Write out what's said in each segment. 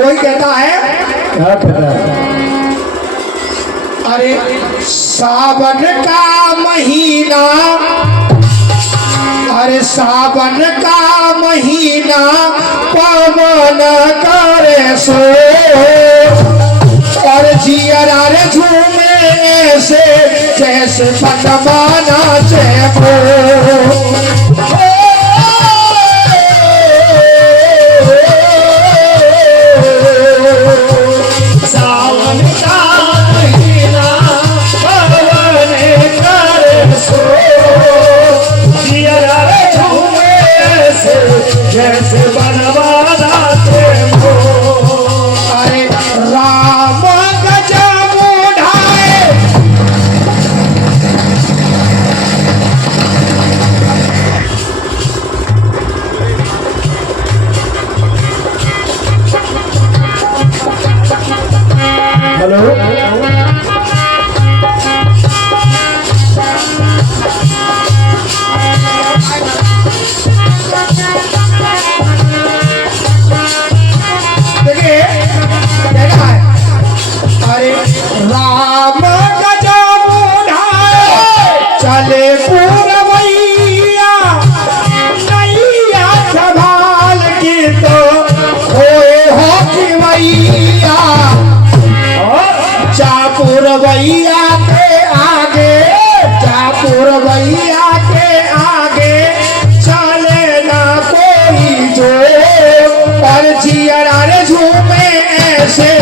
वही कहता है, क्या कहता है? अरे सावन का महीना, अरे सावन का महीना पवन करे सो, और जियरा रे झूमे से जैसे पटवाना चेपो। सावन का महीना पवन करे सो, जियरा रे झूमे से जैसे बनवाना चेपो। अरे राम गजब उठाए, हेलो, देखिए कहना है, अरे राम गजब उठाए चले पूरवैया, नैया संभाल की तो होए हो खिवैया। चापुरवैया के आगे, चापुरवैया के आगे चले ना कोई जो, और जियरा रे झूमे ऐसे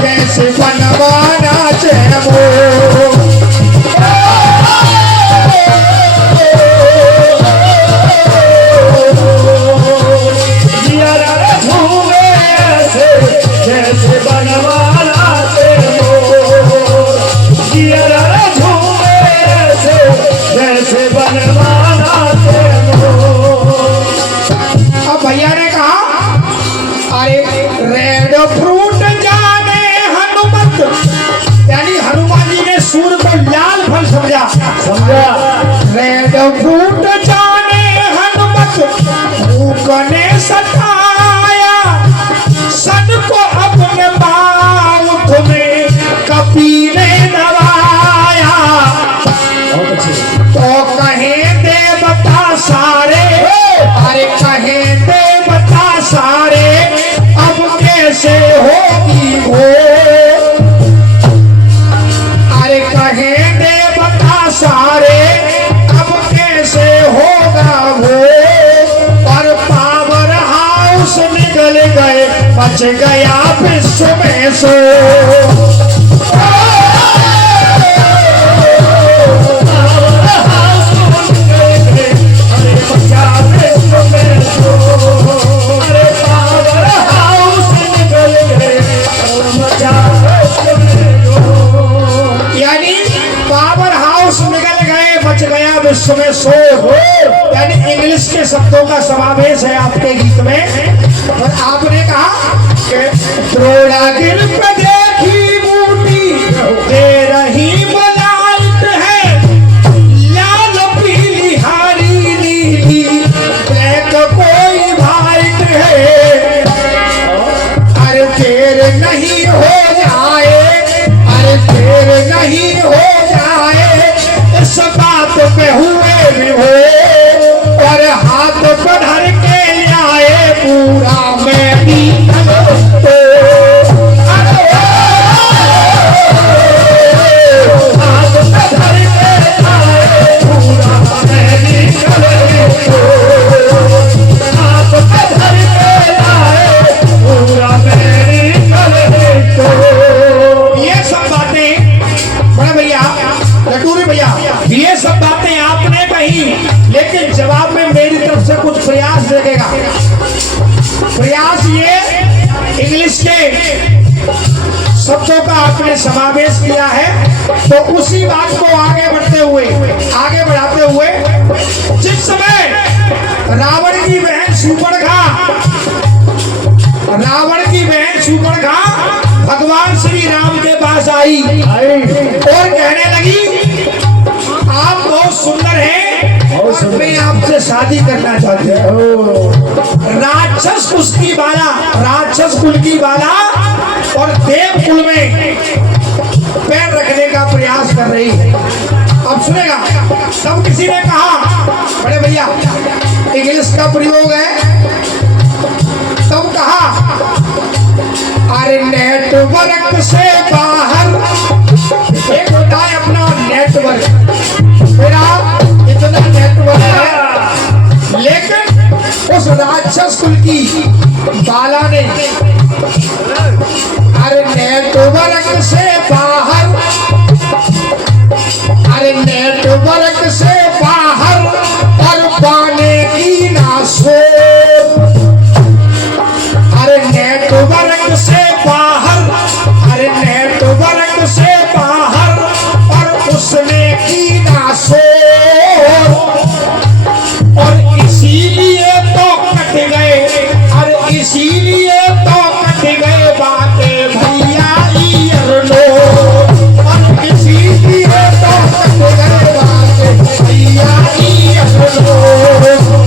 जैसे बनवाना चेमो। जियरा रे झूमे से जैसे बनवाना चेपो। जियरा रे झूमे से जैसे बनवाना चेपो। अब भैया ने कहा, अरे रेड फ्रूट जाने हनुमत, यानी हनुमान जी ने सूर्य को लाल फल समझा। रेड फ्रूट जाने हनुमत, भूख ने सताया, सन को अपने माउथ में कपी ने दबाया। तो कहे देवता सारे, अरे कहे देवता सारे, अब कैसे होगी वो, अरे कहे देवता सारे, अब कैसे होगा वो। और पावर हाउस निकल गए, बच गया विश्व में सो। यानी पावर हाउस निकल गए, बच गया विश्व में सो। यानी इंग्लिश के शब्दों का समावेश है आपके गीत में। और आपने कहा कि द्रोणागिर पे देखी बूटी दे रही मलाइट है, लाल पीली हरी नीली ब्लैक कोई वाइट है। अरे देर नहीं हो जाए, अरे देर नहीं हो जाए, इस बात पे हुए भी हो, और हाथ बढ़ के आए पूरा मैं भी हाथ बढ़ के आए पूरा मैं निकल हाथ बढ़ के आए पूरा मैं निकल। ये सब बातें बड़े भैया, लटूरी भैया, ये सब बातें आपने कही, लेकिन जवाब में मेरी तरफ से कुछ प्रयास लगेगा। प्रयास ये इंग्लिश के शब्दों का आपने समावेश किया है, तो उसी बात को आगे बढ़ते हुए, आगे बढ़ाते हुए, जिस समय रावण की बहन शूर्पणखा, रावण की बहन शूर्पणखा भगवान श्री राम के पास आई और कहने लगी, आप बहुत बहुत सुंदर है बहुत और सुंदर। मैं आपसे शादी करना चाहती हूँ। राक्षस कुल बाला, राक्षस कुल की बाला और देव कुल में पैर रखने का प्रयास कर रही है। अब सुनेगा, तब किसी ने कहा, बड़े भैया इंग्लिश का प्रयोग है, तब कहा अरे नेटवर्क से बाहर, एक होता है अपना नेटवर्क, मेरा इतना नेटवर्क है, लेकिन उस राक्षस कुल की बाला ने अरे नेटवर्क से बाहर, अरे नेटवर्क से बाहर और पाने की ना सोच, अरे नेटवर्क से बाहर, अरे नेटवर्क से बाहर और उसने की ना सोच, और इसीलिए तो कट गए, अरे इसीलिए तो कट गए बातें भैया ईयर लो, और इसीलिए तो कट गए बातें भैया ईयर लो,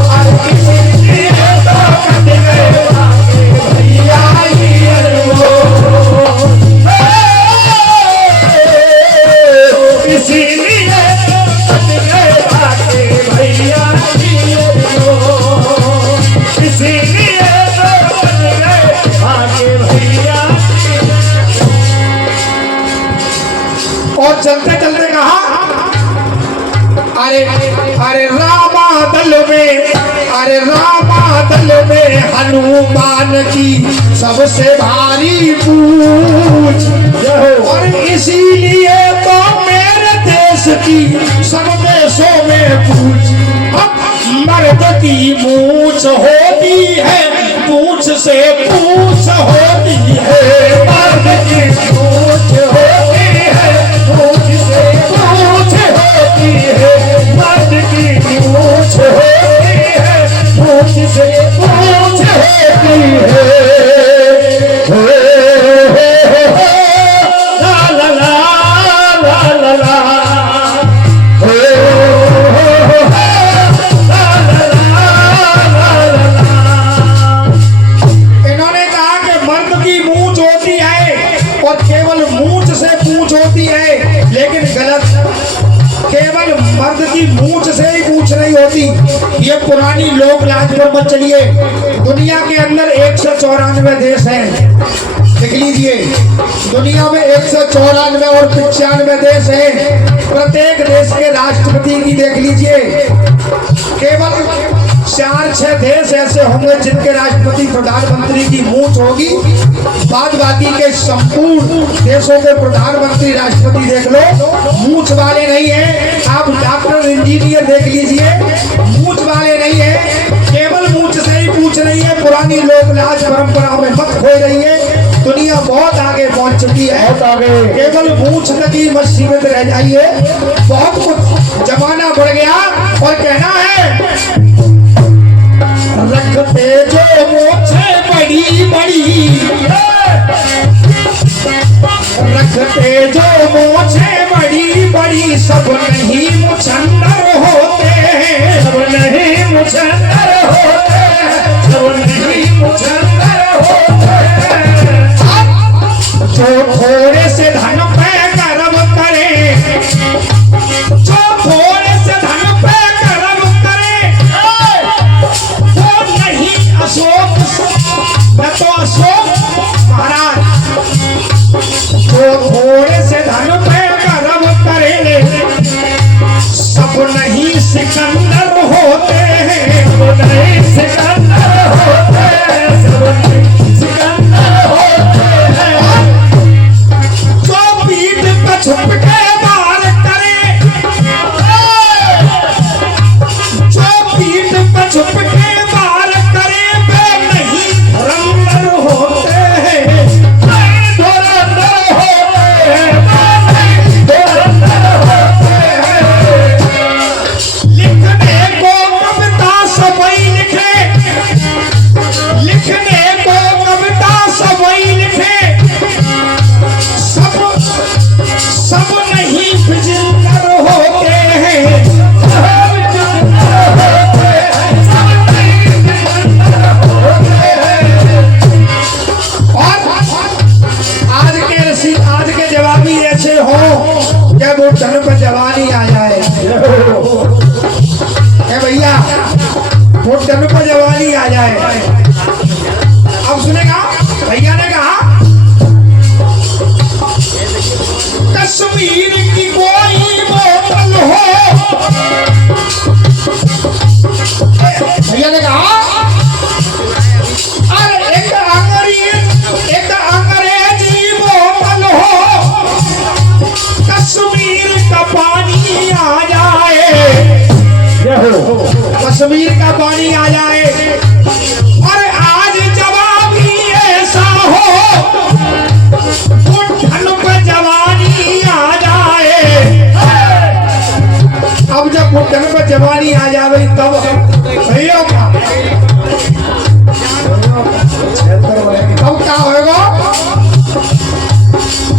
और इसीलिए तो कट गए बातें भैया ईयर लो। इसीलिए कट गए बातें भैया ईयर लो, इसीलिए कट गए बातें भैया। और चलते चलते कहा अरे अरे रामा दल में, अरे रामा दल में हनुमान की सबसे भारी पूछ, और इसीलिए तो मेरे देश की सब देशों में पूछ, अब मर्द की मूछ होती है, पूछ से पूछ होती है, मर्द की पूछ होती है, पूछ से पूछ होती है, मर्द की पूछ होती है, पूछ से पूछ होती है। ला ला ला ला ला ला, इन्होंने कहा कि मर्द की मूंछ होती है और केवल मूंछ से पूछ होती है, लेकिन गलत, केवल मर्द की मूंछ से ही पूछ नहीं होती। ये पुरानी लोक लाज पर मत चलिए। दुनिया के अंदर 194 देश हैं, देख लीजिए, दुनिया में 194 और 95 देश हैं। प्रत्येक देश के राष्ट्रपति की देख लीजिए, केवल 4-6 देश ऐसे होंगे जिनके राष्ट्रपति प्रधानमंत्री की मूंछ होगी, बाद बाकी के संपूर्ण देशों के प्रधानमंत्री राष्ट्रपति देख लो मूंछ वाले नहीं है। आप डॉक्टर इंजीनियर देख लीजिए, मूंछ वाले नहीं है, केवल मूंछ से ही पूछ नहीं है। पुरानी लोक लाज परंपरा में मत खोई रही है, दुनिया बहुत आगे पहुंच चुकी है, बहुत आगे। केवल मूंछ तक ही मत सीमित रह जाइए, बहुत कुछ जमाना बढ़ गया। और कहना है रखते जो मूछे बड़ी बड़ी, रखते जो मूछे बड़ी बड़ी, सब नहीं मुछन्नर होते हैं, सब नहीं मुछन्नर होते हैं, सब नहीं मुछन्नर होते हैं। जो थोड़े से धन पे कर्म करे, जो थोड़े से धन पे कर्म करे, वो नहीं अशोक, मैं तो अशोक महाराज। जो थोड़े से धन पे कर्म करे, सब नहीं सिकंदर होते हैं, सब नहीं सिकंदर होते हैं, सब नहीं सिकंदर होते हैं। जो जवानी आ जावे तब भैया का तब क्या होएगा?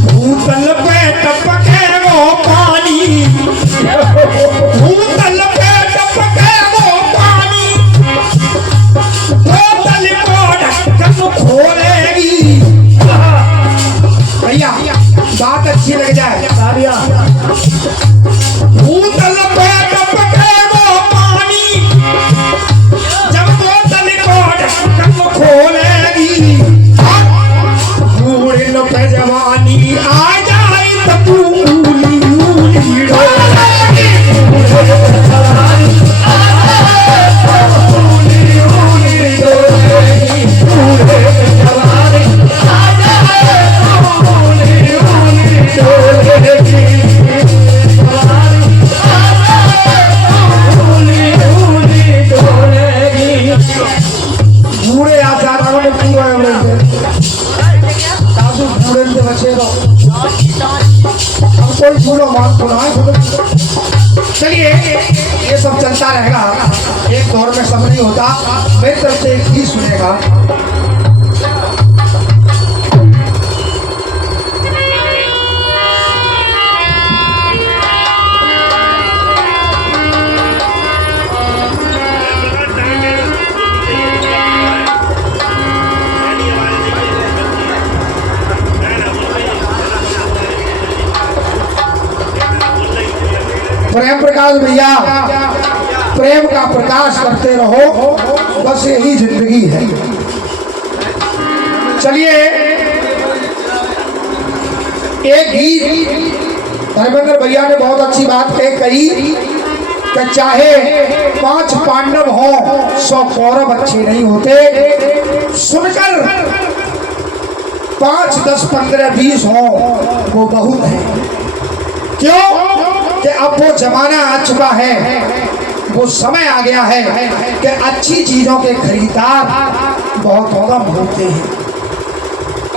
भूतल पे टपके वो पानी, भूतल पे टपके वो पानी, बोतल को ढक्कन खोलेगी। भैया बात अच्छी लग जाए। भूतल पे टपके वो पानी, जब बोतल को ढक्कन खोलेगी, बूढ़े पे जवानी आ जाए तो पूली पूली डोलेगी। बूढ़े आचार्यों ने पूरा सासू बूढ़े से बचे रहो, कोई बूढ़ो बात सुना। चलिए ये सब चलता रहेगा, एक दौर में सब नहीं होता। मेरी तरफ से एक ही सुनेगा। प्रेम प्रकाश भैया, प्रेम का प्रकाश करते रहो, बस यही जिंदगी है। चलिए एक गीत धर्मेंद्र भैया ने बहुत अच्छी बात कही कि चाहे 5 पांडव हो 100 कौरव अच्छे नहीं होते। सुनकर 5, 10, 15, 20 हो वो बहुत है। क्यों कि अब वो जमाना आ चुका है, वो समय आ गया है कि अच्छी चीजों के खरीदार बहुत कम होते हैं।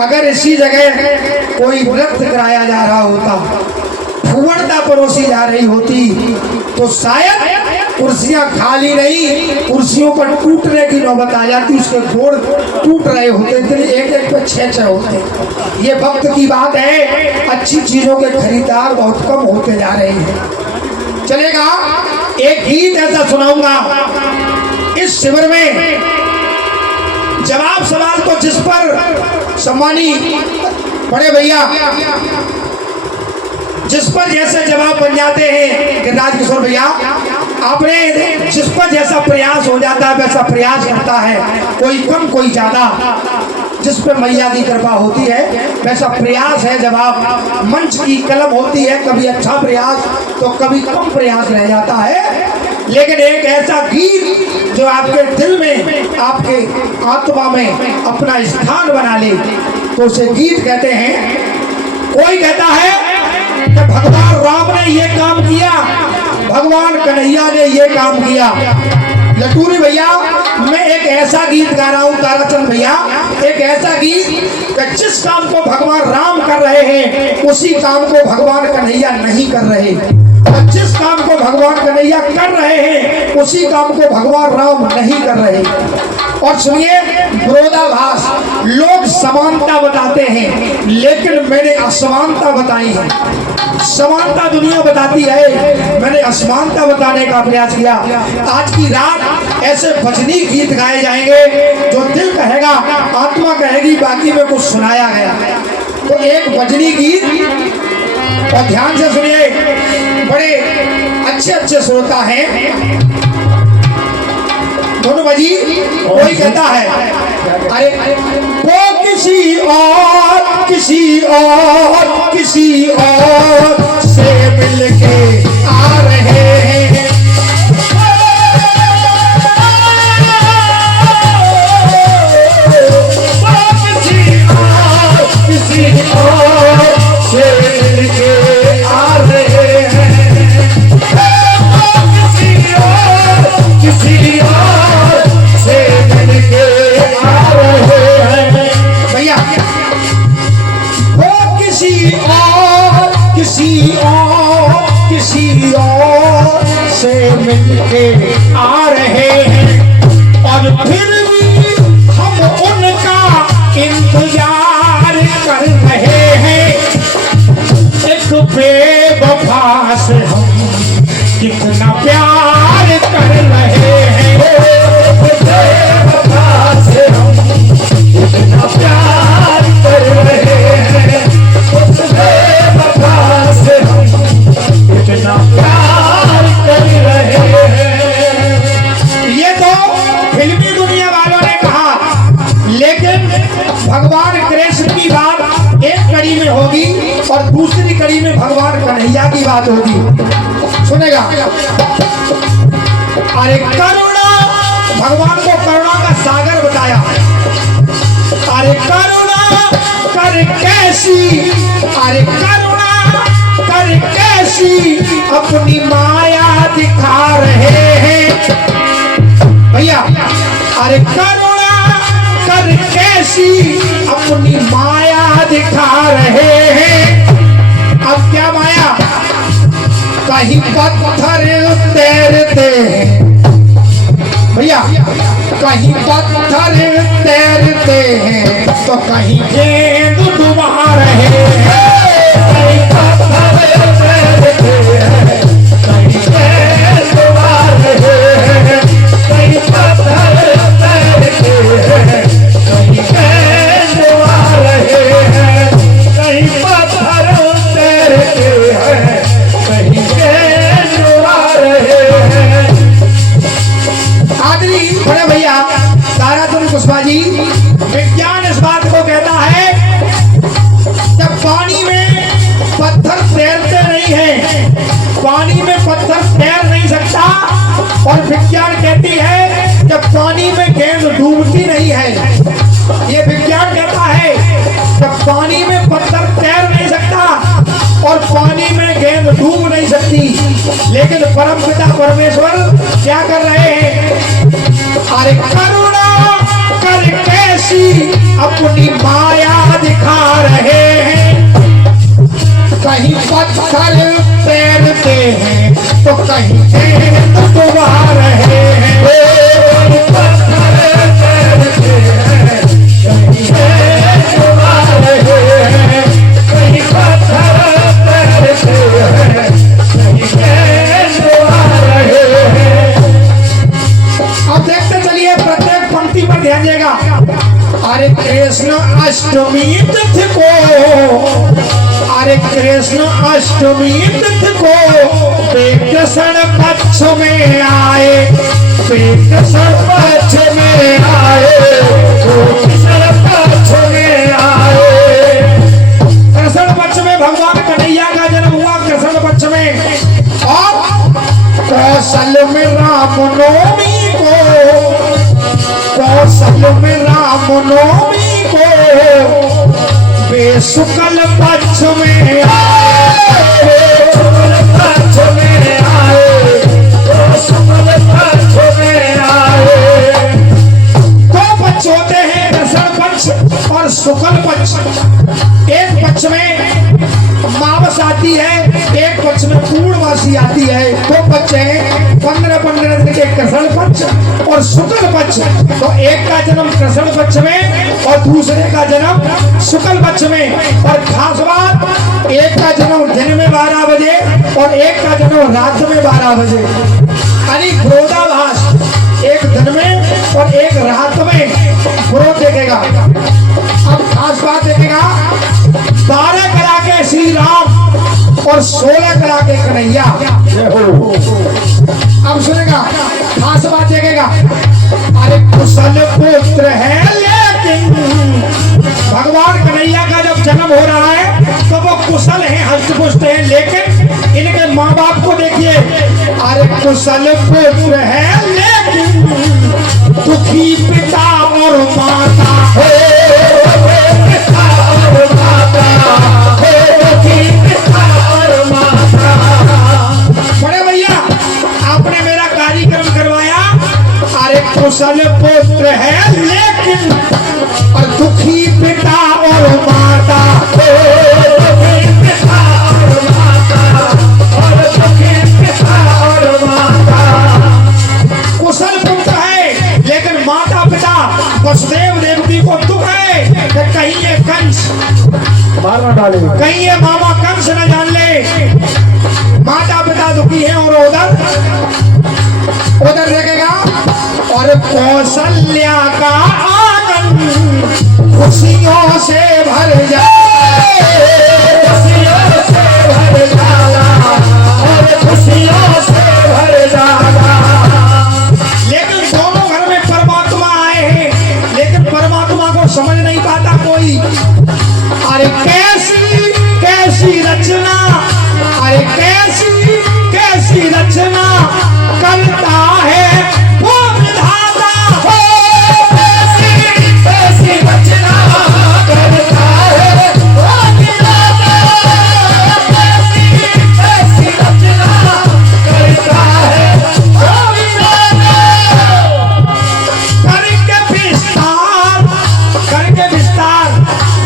अगर इसी जगह कोई नृत्य कराया जा रहा होता, फूवड़ता परोसी जा रही होती, तो शायद कुर्सियां खाली नहीं, कुर्सियों पर टूटने की नौबत आ जाती, उसके गोड़ टूट रहे होते, एक एक पे 6 होते। ये वक्त की बात है, अच्छी चीजों के खरीदार बहुत कम होते जा रहे हैं। चलेगा एक गीत ऐसा सुनाऊंगा इस शिविर में, जवाब सवाल को जिस पर सम्मानी बड़े भैया जिस पर जैसे जवाब बन जाते हैं कि राजकिशोर भैया आपने जिस पर जैसा प्रयास हो जाता है वैसा प्रयास करता है, कोई कम कोई ज्यादा, जिस पे मैया की कृपा होती है वैसा प्रयास है। जवाब मंच की कलम होती है, कभी अच्छा प्रयास तो कभी कम प्रयास रह जाता है। लेकिन एक ऐसा गीत जो आपके दिल में, आपके आत्मा में अपना स्थान बना ले, तो उसे गीत कहते हैं। कोई कहता है कि भगवान राम ने ये काम किया, भगवान कन्हैया ने ये काम किया। लटूरी भैया मैं एक ऐसा गीत गा रहा हूँ, ताराचंद भैया एक ऐसा गीत कि जिस काम को भगवान राम कर रहे हैं उसी काम को भगवान कन्हैया नहीं कर रहे, और जिस काम को भगवान कन्हैया कर रहे हैं उसी काम को भगवान राम नहीं कर रहे। और सुनिए विरोधाभास, लोग समानता बताते हैं लेकिन मैंने असमानता बताई है। समानता दुनिया बताती है, मैंने असमानता बताने का प्रयास किया। आज की रात ऐसे भजनी गीत गाए जाएंगे जो दिल कहेगा, आत्मा कहेगी बाकी में कुछ सुनाया गया। तो एक भजनी गीत, और ध्यान से सुनिए, बड़े अच्छे अच्छे श्रोता हैं दोनों बजी। कोई कहता है अरे वो किसी और से मिलके आ रहे हैं, किसी और से मिलके आ रहे हैं, किसी और से मिलके आ रहे हैं। भैया वो किसी और से मिलके आ रहे हैं और फिर भी हम उनका इंतजार कर रहे हैं। एक बेवफा से हम कितना प्यार कर रहे हैं, बेवफा से हम कितना प्यार कर रहे हैं, उस बेवफा से हम कितना प्यार कर रहे हैं। ये तो फिल्मी दुनिया वालों ने कहा, लेकिन भगवान कृष्ण की बात एक कड़ी में होगी और दूसरी कड़ी में भगवान कन्हैया की बात होगी। सुनेगा? अरे करुणा, भगवान को करुणा का सागर बताया। अरे करुणा कर कैसी, अरे करुणा कर कैसी अपनी माया दिखा रहे हैं भैया। अरे करुणा कर कैसी अपनी माया दिखा रहे हैं। अब क्या माया? कहीं पत्थर तैरते हैं भैया, कहीं पत्थर तैरते हैं तो कहीं गेंद डुबा रहे हैं। कहीं पत्थर तैरते हैं, कहीं गेंद डुबा रहे हैं, कहीं पत्थर तैरते हैं, कहीं गेंद डुबा रहे हैं, कहीं पत्थर तैरते हैं, कहीं गेंद डुबा रहे हैं। आदमी बड़े भैया ताराचंद कुशवाहा जी, विज्ञान इस बात को कहता है जब पानी में पत्थर तैरते नहीं है, पानी में पत्थर तैर नहीं सकता, और विज्ञान कहती है जब पानी में गेंद डूबती नहीं है। ये विज्ञान कहता है जब पानी में पत्थर तैर नहीं सकता और पानी में गेंद डूब नहीं सकती, लेकिन परमपिता परमेश्वर क्या कर रहे हैं? अरे करुणा कर कैसी अपनी माया दिखा रहे हैं। कहीं पत्थर तैरते हैं तो कहीं गेंद डुबा रहे हैं। कहीं पत्थर तैरते हैं, कहीं गेंद डुबा रहे हैं, कहीं पत्थर तैरते हैं, कहीं गेंद डुबा रहे हैं। अब देखते चलिए, प्रत्येक पंक्ति पर ध्यान देगा। अरे कृष्ण अष्टमी तिथि को, अरे कृष्ण अष्टमी तिथि को कृष्ण पक्ष में आए, कृष्ण पक्ष में आए, कृष्ण पक्ष में आए। कृष्ण पक्ष में भगवान कन्हैया का जन्म हुआ, कृष्ण पक्ष में। और कौशल में रामनवमी को, कौशल में रामनवमी को वे शुक्ल पक्ष में आए, शुक्ल पक्ष में आए, शुक्ल पक्ष में आए। दो पक्ष होते हैं, कृष्ण पक्ष और शुक्ल पक्ष। एक पक्ष में मावस आती है, एक पक्ष में पूर्णवासी आती है। दो पक्ष हैं, 15-15 दिन के कृष्ण पक्ष और शुक्ल पक्ष। तो एक का जन्म कृष्ण पक्ष में और दूसरे का जन्म शुक्ल पक्ष में। और खास बात, एक का जन्म दिन में 12 बजे और एक का जन्म रात में 12 बजे, यानी विरोधाभास, एक दिन में और एक रात में विरोध देखेगा। अब खास बात देखेगा, 12 कला के श्री राम और 16 कला के कन्हैया। अब सुनेगा, खास बात देखेगा। अरे कुशल पुत्र है, लेकिन भगवान कन्हैया का जब जन्म हो रहा है तो वो कुशल है, हष्टपुष्ट है, लेकिन इनके माँ बाप को देखिए। अरे कुशल पुत्र है, लेकिन दुखी पिता और माता है, पिता और माता, दुखी पिता और माता। बड़े भैया, आपने मेरा कार्यक्रम करवाया। अरे कुशल पुत्र है, लेकिन और दुखी पिता और माता, दुखी पिता और माता, और दुखी पिता और माता। मारना डालेगा। कहीं ये मामा कंस न जान ले माता पिता दुखी हैं और उधर देखेगा और कौशल्या का आंगन खुशियों से भर जाए, खुशियों से भर जाला और खुशियों से भर जाला। लेकिन दोनों घर में परमात्मा आए हैं, लेकिन परमात्मा को समझ नहीं पाता कोई। अरे कैसी कैसी रचना, अरे कैसी कैसी रचना करता है वो विधाता, हो कैसी कैसी रचना करता है वो विधाता, कैसी कैसी रचना करता है वो विधाता। करके विस्तार, करके विस्तार,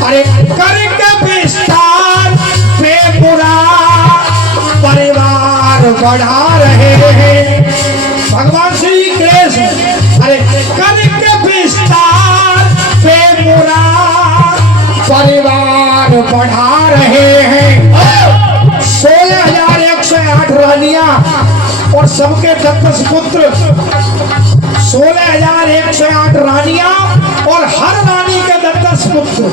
अरे करके विस्तार पे पूरा परिवार बढ़ा रहे हैं भगवान श्री कृष्ण। अरे करके विस्तार पे पूरा परिवार बढ़ा रहे हैं। 16,108 रानियां और सबके 10 पुत्र, 16,108 रानियां और हर रानी के 10 पुत्र।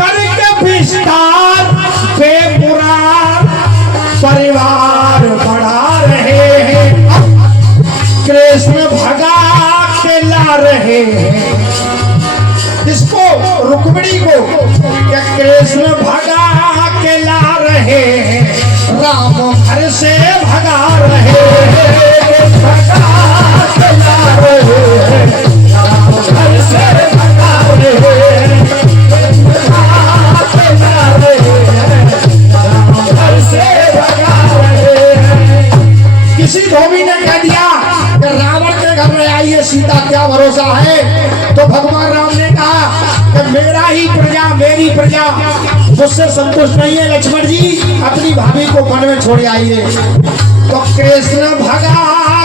करके विस्तार पे पूरा परिवार बढ़ा रहे हैं। कृष्ण भगा के ला रहे हैं इसको, रुक्मिणी को, क्या कृष्ण भगा के ला रहे हैं, राम घर से भगा रहे हैं, भगा के ला रहे हैं, राम घर से भगा रहे हैं, भगा के ला रहे हैं, राम घर से भगा रहे हैं। किसी धोबी ने कह दिया कि रावण के घर में आइए सीता, क्या भरोसा है? तो भगवान राम ने कहा कि मेरा ही प्रजा, मेरी प्रजा मुझसे संतुष्ट नहीं है, लक्ष्मण जी अपनी भाभी को वन में छोड़ आइए। तो कृष्ण भगा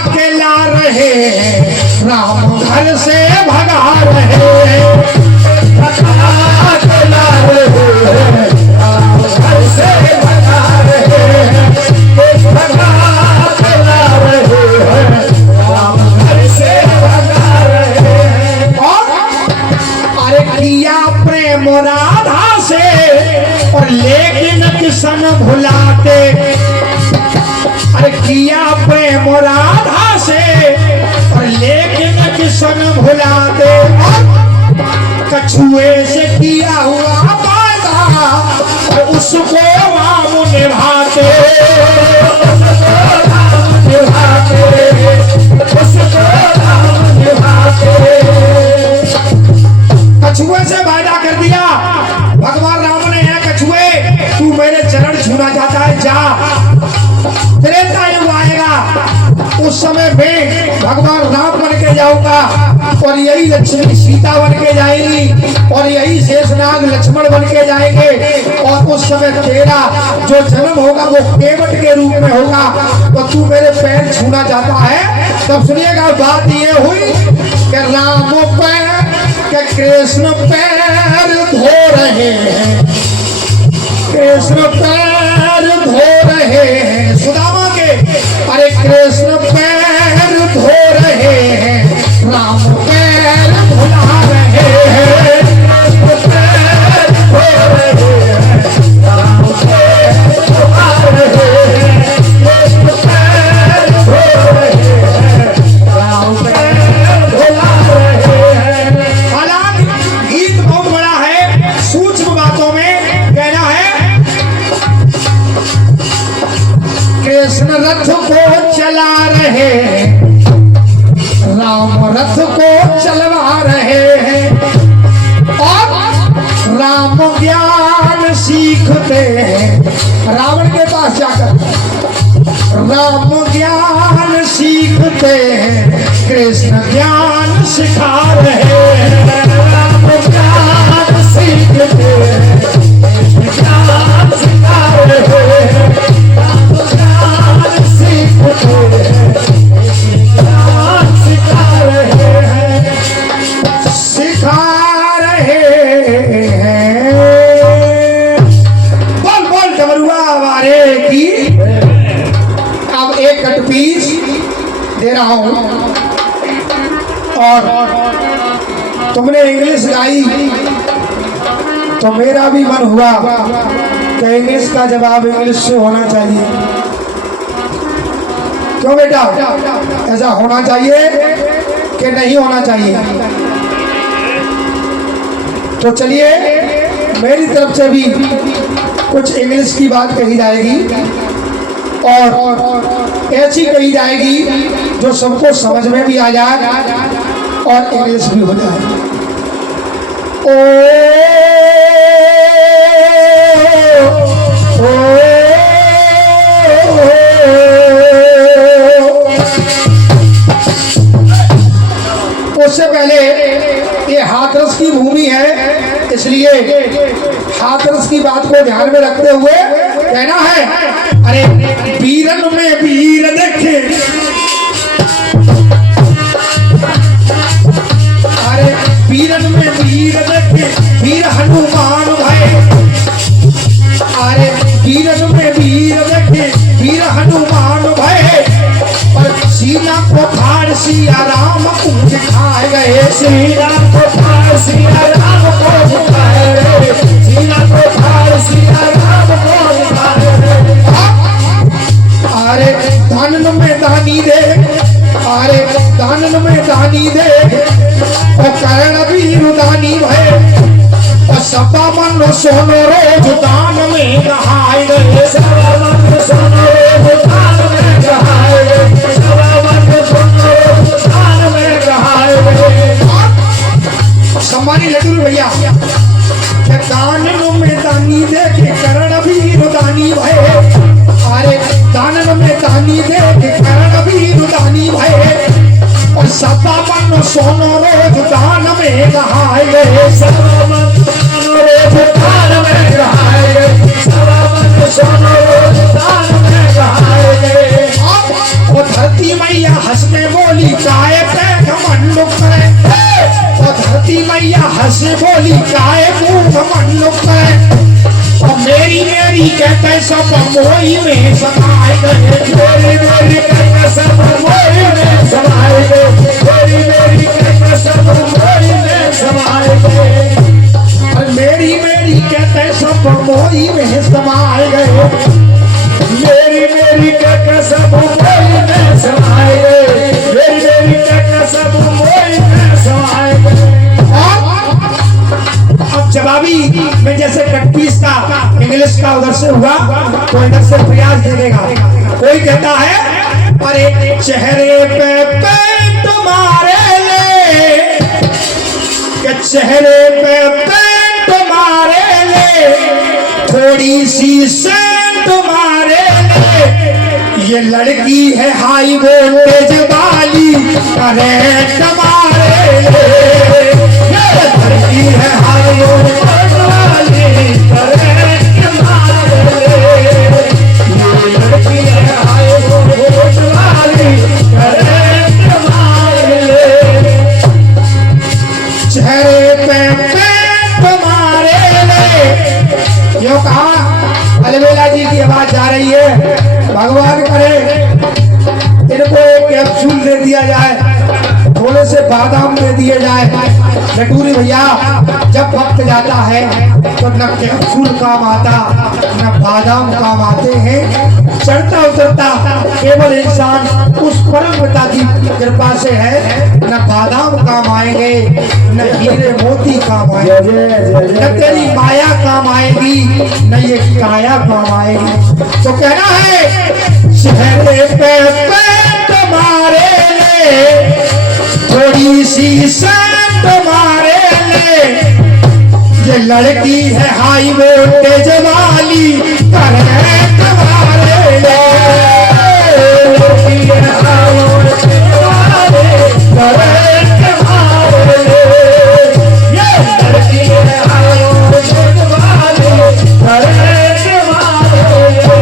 के ला रहे हैं, राम घर से भगा रहे हैं, भगा के ला रहे हैं, राम घर से भगा रहे हैं, भगा के ला रहे हैं, राम घर से भगा रहे हैं। और अरे किया प्रेम राधा से और लेकिन किसन भुलाते, अरे किया प्रेम राधा से और लेकिन किसन भुलाते, और कछुए से किया हुआ वादा और उसको राम निभाते, निभाते, उसको राम निभाते। कछुए से वादा कर दिया भगवान राम ने, है कछुए तू मेरे चरण छूना चाहता है, जा त्रेता युग आएगा उस समय में भगवान राम बन के जाऊंगा और यही लक्ष्मी सीता बन के जाएंगी और यही शेषनाग लक्ष्मण बन के जाएंगे और उस समय तेरा जो जन्म होगा वो केवट के रूप में होगा। तो तू मेरे पैर छूना चाहता है, तब सुनिएगा बात ये हुई कि राम पैर के कृष्ण पैर धो रहे हैं, कृष्ण पैर धो रहे हैं सुदामा के, अरे कृष्ण पैर धो रहे हैं, राम पैर धुला रहे हैं, पैर धो रहे हैं, राम पैर धुला रहे हैं, पैर धो रहे हैं, राम पैर धुला रहे हैं। हालांकि गीत बहुत बड़ा है, सूक्ष्म बातों में कहना है कृष्ण रथ को चला रहे हैं, राम रथ को चलवा रहे हैं और राम ज्ञान सीखते हैं, रावण के पास जाकर राम ज्ञान सीखते हैं, कृष्ण ज्ञान सिखा रहे हैं, राम ज्ञान सीखते हैं, ज्ञान सिखा रहे हैं, राम ज्ञान सीखते हैं, ज्ञान सिखा रहे हैं, सिखा रहे इंग्लिश गाई तो मेरा भी मन हुआ कि इंग्लिश का जवाब इंग्लिश से होना चाहिए। क्यों बेटा, ऐसा होना चाहिए कि नहीं होना चाहिए? तो चलिए मेरी तरफ से भी कुछ इंग्लिश की बात कही जाएगी और ऐसी कही जाएगी जो सबको समझ में भी आ जाए और इंग्लिश भी हो जाए। उससे पहले ये हाथरस की भूमि है, इसलिए हाथरस की बात को ध्यान में रखते हुए कहना है, अरे वीरन में वीर देखे, अरे वीरन में वीर देखे वीर हनुमान भय, अरे वीरन में वीर देखे वीर हनुमान भय, और सीना को फाड़ सिया राम को दिखाए गए, सीना को फाड़ सिया राम को दिखाए गए, सीना को फाड़ सिया राम को दिखाए गए। अरे दानन में दानी दे, अरे दानन में दानी दे, और कर्ण वीर दानी भय, और सपा मन सोनो रोज दान में नहाए गए, सपा मन सोनो रोज दान में नहाए गए, सपा मन सोनो रोज दान में नहाए गए। सम्मानी लड्डू भैया, दानन में दानी दे के कर्ण वीर दानी भय, अरे दानन में दानी दे के कर्ण वीर दानी भय, और सपा मन सोनो रोज दान में नहाए गए, सपा मन सोनो रोज दान में नहाए गए, सपा मन सोनो रोज दान में नहाए गए। वो धरती मैया हंसने बोली काय पे घमंड करे, वो धरती मैया हंसे बोली काय घमंड करे, और मेरी मेरी कहते सब मोई में समाए गए, मेरी मेरी कहते सब मोई में समाए गए, मेरी मेरी कहते सब मोई में समाए गए, और मेरी मेरी कहते सब मोई में समाए गए, मेरी मेरी कहते सब मोई में समाए गए, मेरी मेरी कहते सब मोई में समाए गए। अब जवाबी में जैसे कटपीस का इंग्लिश का उधर से हुआ तो इधर से प्रयास देगा। कोई कहता है अरे चेहरे पे पेंट मारे ले, के चेहरे पे पेंट मारे ले, थोड़ी सी सेंट मारे ले, ये लड़की है हाई वोल्टेज वाली करेंट मारे ले, ये लड़की है हाई वोल्टेज वाली करेंट मारे ले, ये लड़की है हाय वोल्टेज वाली करेंट मारे ले, चेहरे पे पेंट मारे ले। यो कहा अलबेला जी की आवाज जा रही है, भगवान करे इनको एक कैप्सूल दे दिया जाए, थोड़े से बादाम दे दिए जाए। लटूरी भैया जब वक्त जाता है तो न कैप्सूल काम आता न बादाम काम आते हैं, चढ़ता उतरता केवल इंसान उस परम पिता की कृपा से है, न बादाम काम आएंगे न हीरे मोती काम आएंगे, न तेरी माया काम आएगी न ये काया काम आएगी। तो कहना है चेहरे पे पेंट मारे ले, थोड़ी सी सेंट मारे ले, ये लड़की है हाई वोल्टेज वाली करेंट मारे ले, लड़की है हाय वोल्टेज वाली करेंट मारे ले, ये लड़की है हाय वोल्टेज वाली करेंट मारे ले।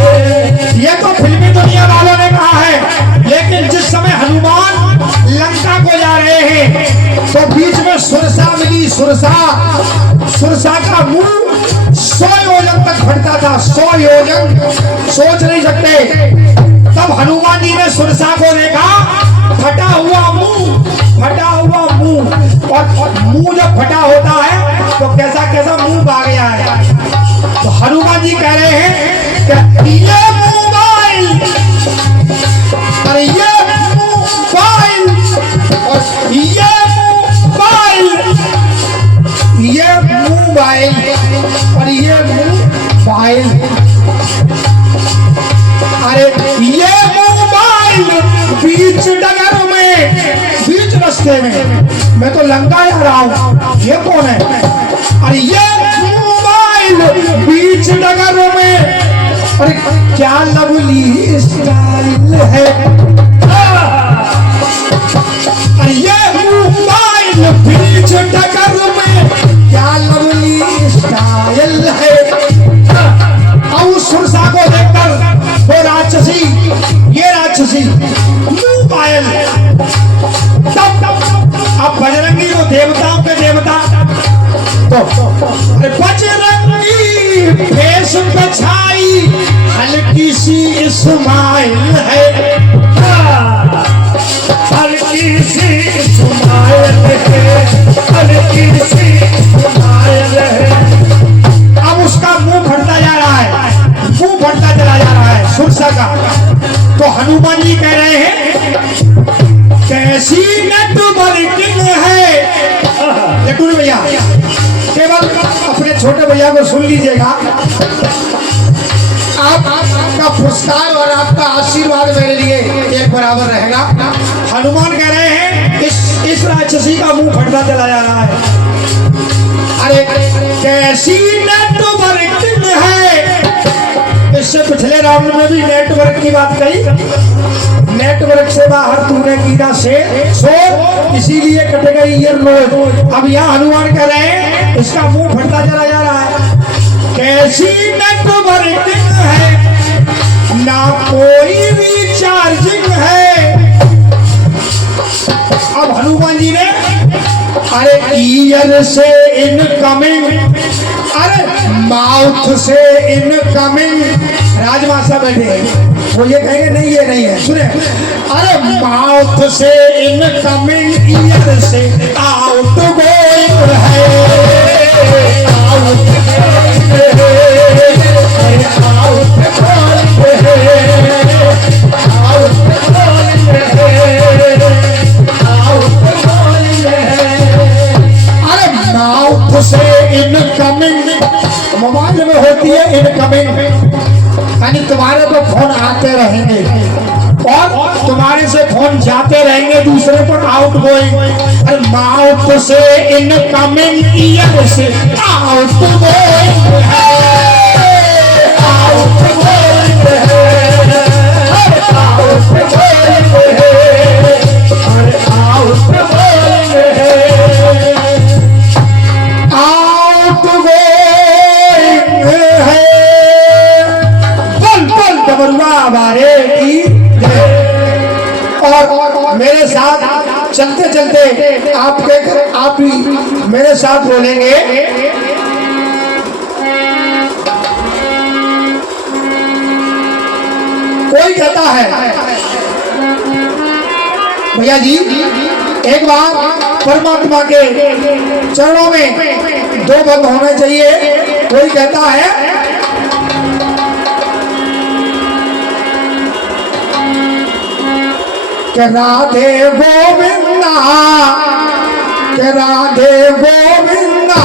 ये तो फिल्मी दुनिया वालों ने कहा है, लेकिन जिस समय हनुमान लंका को जा रहे हैं तो बीच में सुरसा मिली, सुरसा का मुंह 100 योजन तक फटता था, 100 योजन, सोच नहीं सकते। तब हनुमान जी ने सुरसा को देखा, फटा हुआ मुंह और मुंह जब फटा होता है तो कैसा कैसा मुंह आ गया है। तो हनुमान जी कह रहे हैं कि ये मोबाइल, अरे ये मोबाइल और ये मोबाइल, ये मोबाइल और ये मोबाइल, अरे ये मोबाइल बीच डगर में, बीच रास्ते में, मैं तो लंका जा रहा हूं, ये कौन है? अरे ये मोबाइल बीच डगर में, अरे क्या लवली स्टाइल है, अरे ये मोबाइल बीच डगर में क्या लवली स्टाइल है। अब उस सुरसा को देखकर वो राक्षसी, ये राक्षसी मोबाइल, तब अब बजरंगी को देवताओं के देवता, तो अरे बजरंगी भेष पे छाई हल्की सी स्माइल है, हल्की सी स्माइल है, हल्की सी स्माइल है। अब उसका मुंह फटता जा रहा है, मुंह फटता चला जा रहा है सुरसा का। तो हनुमान जी कह रहे हैं कैसी नेटवर्किंग है। देखो भैया, केवल अपने छोटे भैया को सुन लीजिएगा, आपका पुरस्कार और आपका आशीर्वाद मेरे लिए एक बराबर रहेगा। हनुमान कह रहे हैं इस राक्षसी का मुंह फटता चला जा रहा है, अरे कैसी नेटवर्किंग है। इससे पिछले राउंड में भी नेटवर्क की बात कही, नेटवर्क से बाहर तूने कीदा से सो, इसीलिए कट गई ईयर नोज। अब यहाँ हनुमान कह रहे हैं इसका मुंह फटता चला जा रहा है, कैसी नेटवर्किंग है, ना कोई रिचार्जिंग है। अब हनुमान जी ने अरे ईयर से इनकमिंग, अरे माउथ से इनकमिंग, राजमाता बैठे हैं वो ये कहेंगे नहीं ये नहीं है, सुने, अरे माउथ से इनकमिंग, ईयर से आउट गोइंग है, आउट गोइंग है, आउट गोइंग है, आउट गोइंग है, आउट गोइंग है। अरे माउथ से इनकमिंग मोबाइल में होती है इनकमिंग, यानी तुम्हारे तो फोन आते रहेंगे और तुम्हारे से फोन जाते रहेंगे दूसरे पर आउट गोइंग। अरे माउथ से इनकमिंग, ईयर से आउट गोइंग है, आउट गोइंग है, आउट गोइंग है, अरे आउट गोइंग है, आउट गोइंग है। डमरुआ बारे की और मेरे साथ चलते चलते आपके घर आप भी मेरे साथ बोलेंगे, कोई कहता है भैया जी एक बार परमात्मा के चरणों में दो भक्त होने चाहिए। कोई कहता है के राधे गोविंदा, के राधे गोविंदा,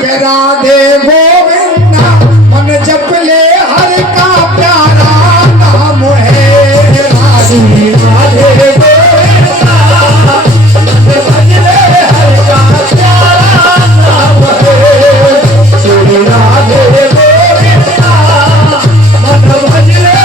के राधे गोविंदा, मन जप ले हर का प्यारा नाम है, राधे राधे गोविंदा, मन भज ले हर का प्यारा नाम है, श्री राधे गोविंदा, मन भज ले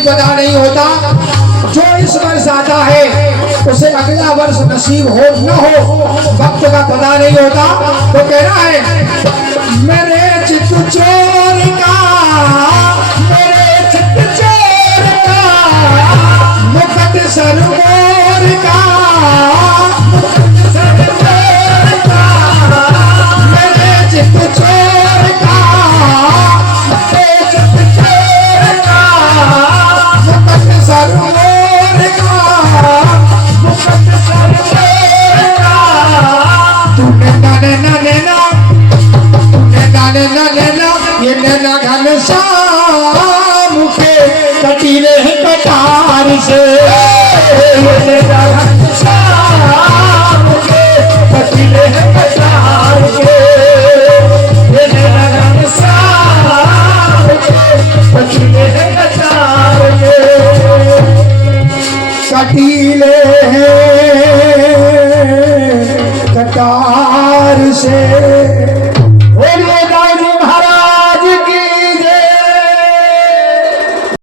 पता नहीं होता, जो इस वर्ष आता है उसे अगला वर्ष नसीब हो न हो, वक्त का पता नहीं होता। तो कहना है मेरे चित चोर का मेरे चित चोर का मुकुट सरमोर का सरदार का मेरे चित चोर का मेरे चित चोर का मुकुट सरमोर का मुकुट सरदार का तूने नाने नाने ना तूने नाने नाने ना ये नैना घन श्याम के कटीले कटार से ये रात शाम के पतिले कटार के ये रात शाम के पतिले कटार के कटीले कटार से